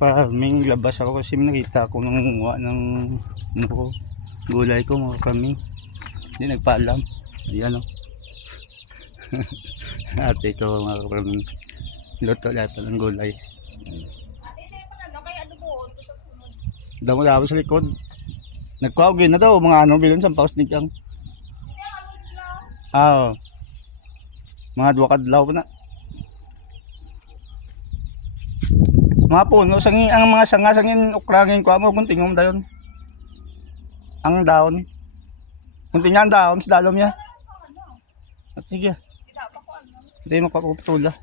kaparming, labas ako kasi nakita ko nangunguha ng ano ko, gulay ko mga kaparming. Hindi nagpaalam. Ayan o. Ate ko mga kaparming. Luto lahat ng gulay. Damo daw sa likod. Nagkuha na daw mga ano bilon sa paus ni Kang. Ah, mga dua kadlaw pa na. Mga puno sangin ang mga sanga sangin ukrangin ko mo kunting mo dayon. Ang daon. Kunting ang daon sa dalom niya. At sige. Hindi mo kaputula.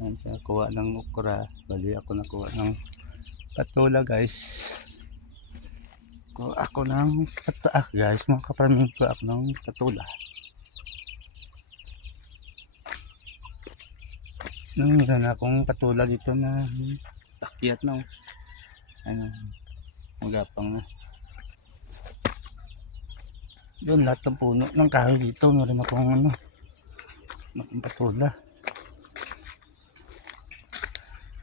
Yan siya kuha ng okra. Bali ako nakuha ng patula guys. Kuha ako ng patula guys. Mga kaparming ko ako ng patula. Meron akong patula dito na akyat na. Ano, magapang na. Doon lahat ng puno ng kahoy dito. Meron akong ano, akong patula.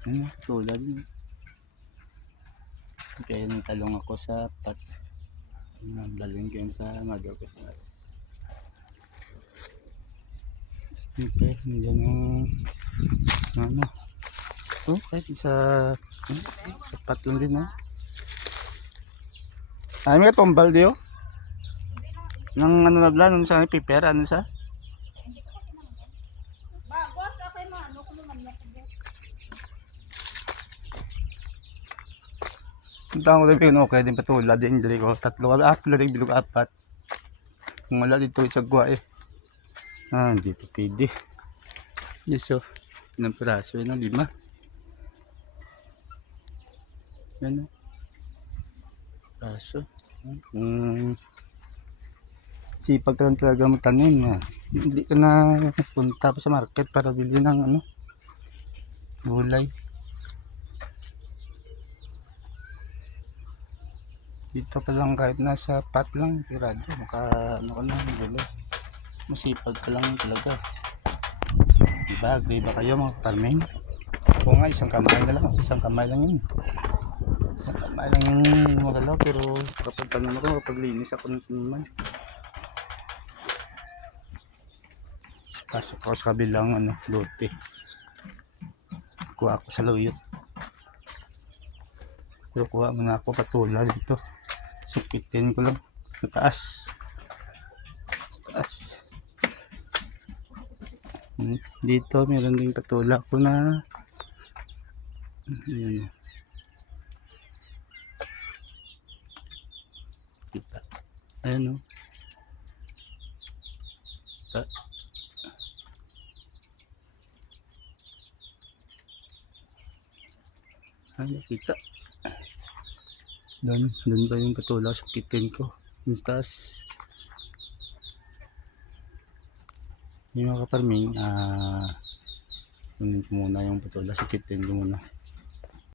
Ano, patula din. Kaya natalong ako sa pat. Nagdaling ko yun sa Mother Christmas. Okay, nandiyan yung ano. Oh, kahit isa sapat lang din, no? Ay, may tombal diyo? Nang ano na bla, nung sa piper, ano sa? Bagos, ako yung ano ko naman na. Punta ko din okay din patula din diri ko. Tatlo lang bilog apat. Kung wala dito isa gwa eh. Ah, hindi pa pwede. Yes, so. Ilang piraso yun, 5. Yan o. Piraso. Sipag ka lang talaga magtanim. Hindi ka na punta pa sa market para bili ng ano, gulay. Dito pa lang kahit nasa pat lang, sigurado. Ano ka na, gulay. Masipag ka lang talaga. Diba? Agree ba kayo mga farming? Ako nga, isang kamay na lang. Isang kamay lang yun. Isang kamay lang yung magalaw. Pero kapag tanong ako, kapag linis ako ng tinaman. Pasok ako sa kabilang ano, lote. Kuha ako sa luyot. Pero kuha muna ako patula dito. Sukitin ko lang. Sa taas. Sa taas. Dito meron ding patula ko na ayan. Kita. Ayan o. Kita. Ayan, kita. Doon ba yung patula sa kitin ko? Sa taas. Yung mga kaparming, kunin ko muna yung patula sa kitin ko muna.